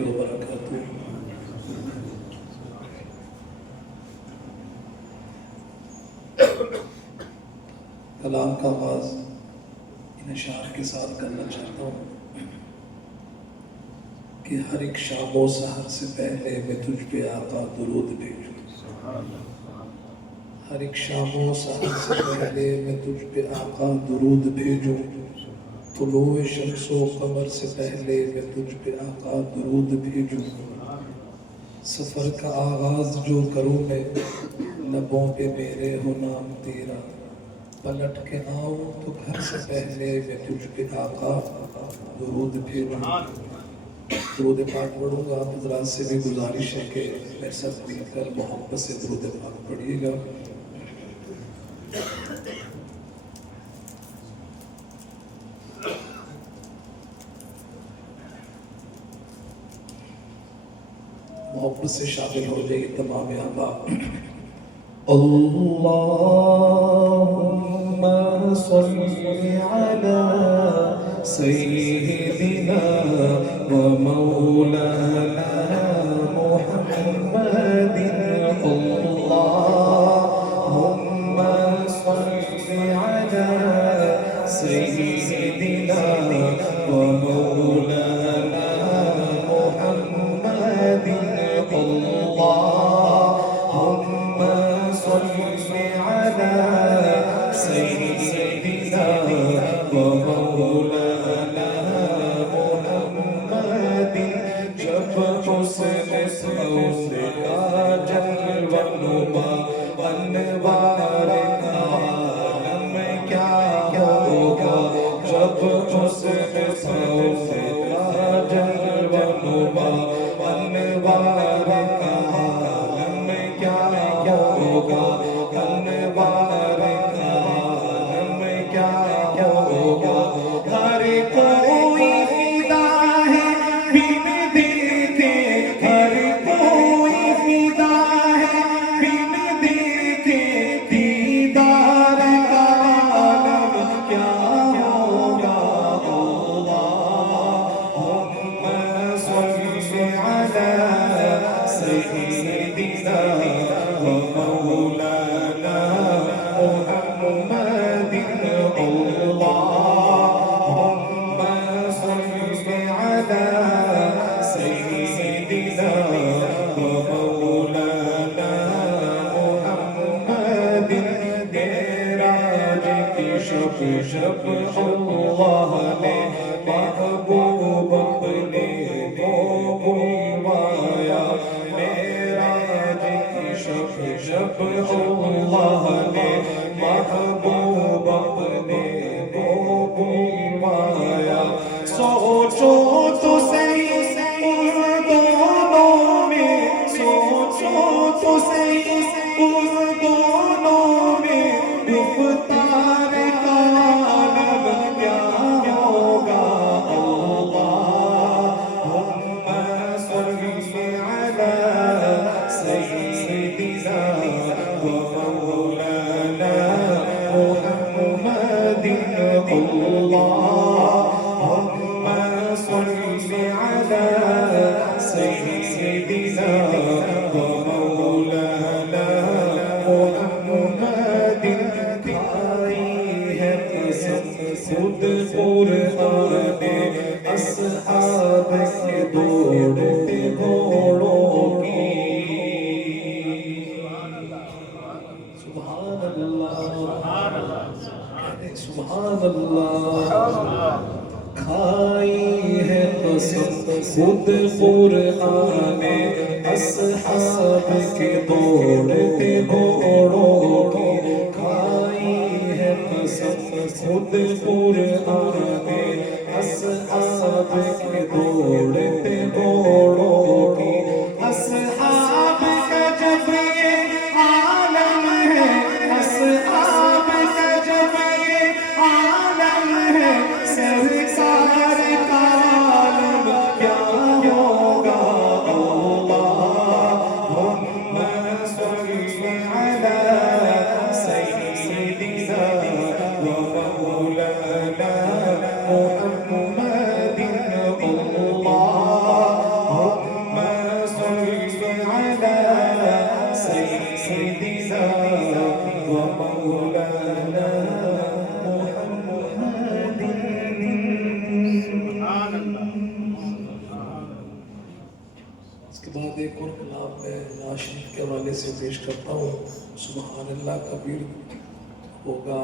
وبرکاتہ۔ کلام کا آغاز ان اشعار کے ساتھ کرنا چاہتا ہوں کہ ہر ایک شام و سحر سے پہلے میں تجھ پہ آقا درود بھیجوں، ہر ایک شام و سحر سے پہلے میں تجھ پہ آقا درود بھیجوں، طلوع شمس و قمر سے پہلے میں تجھ پہ آقا درود بھیجوں، سفر کا آغاز جو کروں میں لبوں پہ میرے ہو نام تیرا، پلٹ کے آؤں تو گھر سے پہلے میں تجھ پہ آقا درود بھیجوں۔ درود پاک پڑھوں گا، آپ حضرات سے بھی گزارش ہے کہ میرے ساتھ مل کر محبت سے درود پاک پڑھیے گا۔ محبت سے شامل ہو جائے تمام احباب۔ اللہم صلی علی سیدنا و مولانا محمد، اللہم صلی علی سیدنا و مولانا محمد، اللہم صلی علی سیدنا و مولانا محمد۔ جب حسن سوز کا جلوہ نما انوار کا عالم کیا ہوگا، جب حسن سوز کا جلوہ نما انوار کا عالم کیا ہوگا، انوار کا عالم کیا ہوگا۔ ہر کوئی فدا ہے بن دل کے، ہر کوئی فدا ہے بن دل کے، دیدار کا عالم کیا ہوگا۔ اللہم صلی علی سیدنا و مولانا محمد، اللہم صلی علی سیدنا و مولانا محمد۔ معراج کی شب اللہ نے محبوب اپنے کو بلوایا، معراج کی شب اللہ نے محبوب اپنے کو بلوایا۔ سوچو تو صحیح ان دونوں میں، سوچو تو صحیح ان دونوں میں، گفتار کا عالم کیا ہوگا۔ اللہم صلی علی سیدنا و مولانا محمد، اللہم صلی علی سیدنا و مولانا محمد۔ کھائی ہے قسم خود قرآن اصحاب کے دوڑتے گھوڑوں کی، سبحان اللہ سبحان اللہ۔ کھائی ہے قسم خود قرآن اصحاب کے دوڑتے گھوڑوں کی، کھائی ہے قسم خود قرآن اصحاب کے دوڑتے گھوڑوں کی۔ اصحاب کا جب یہ عالم ہے، اصحاب کا جب یہ عالم ہے، سرکار کا عالم کیا ہوگا۔ اللہم صلی علی سیدنا و مولانا محمد، اللہ بعد ایک اور کلام میں نعت شریف کے حوالے سے پیش کرتا ہوں. سبحان اللہ کبیر ہوگا.